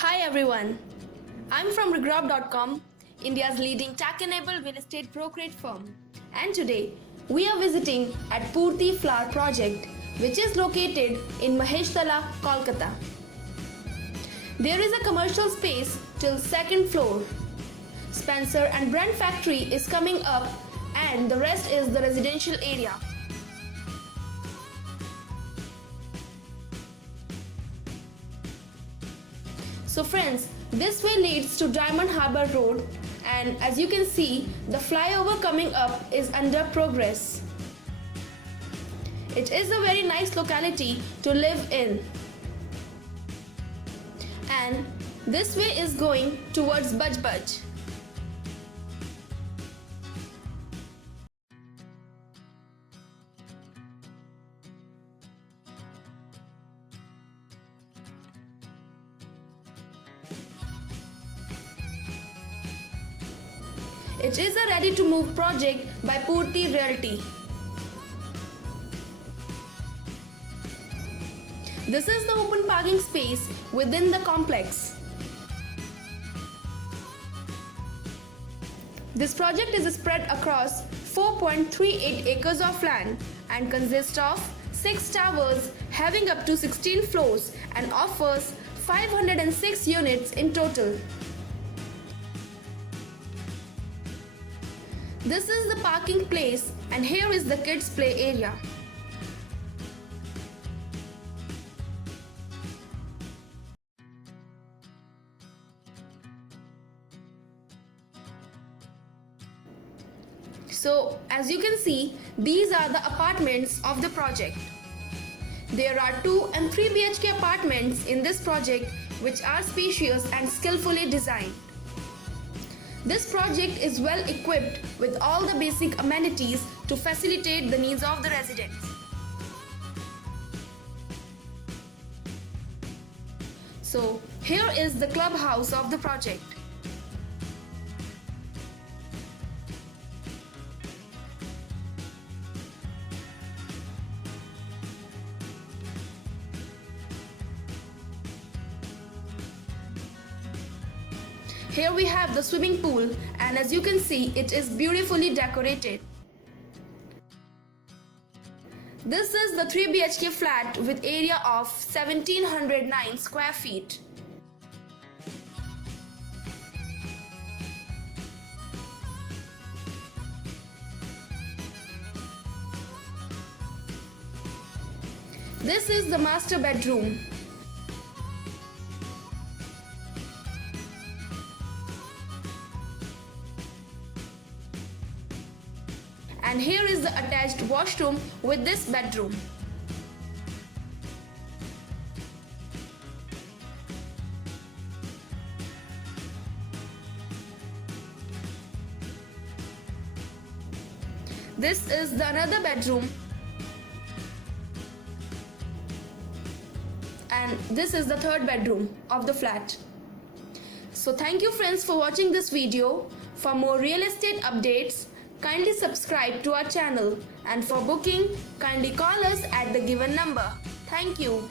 Hi everyone, I'm from Regrob.com, India's leading tech-enabled real estate brokerage firm. And today, we are visiting at Purti Flower project, which is located in Maheshtala, Kolkata. There is a commercial space till second floor. Spencer and Brand factory is coming up and the rest is the residential area. So friends, this way leads to Diamond Harbour Road, and as you can see, the flyover coming up is under progress. It is a very nice locality to live in. And this way is going towards Baj. It is a ready-to-move project by Purti Realty. This is the open parking space within the complex. This project is spread across 4.38 acres of land and consists of 6 towers having up to 16 floors and offers 506 units in total. This is the parking place and here is the kids play area. So as you can see, these are the apartments of the project. There are 2 and 3 BHK apartments in this project which are spacious and skillfully designed. This project is well equipped with all the basic amenities to facilitate the needs of the residents. So here is the clubhouse of the project. Here we have the swimming pool, and as you can see, it is beautifully decorated. This is the 3 BHK flat with area of 1709 square feet. This is the master bedroom. And here is the attached washroom with this bedroom. This is the another bedroom. And this is the third bedroom of the flat. So thank you friends for watching this video. For more real estate updates, kindly subscribe to our channel, and for booking, kindly call us at the given number. Thank you.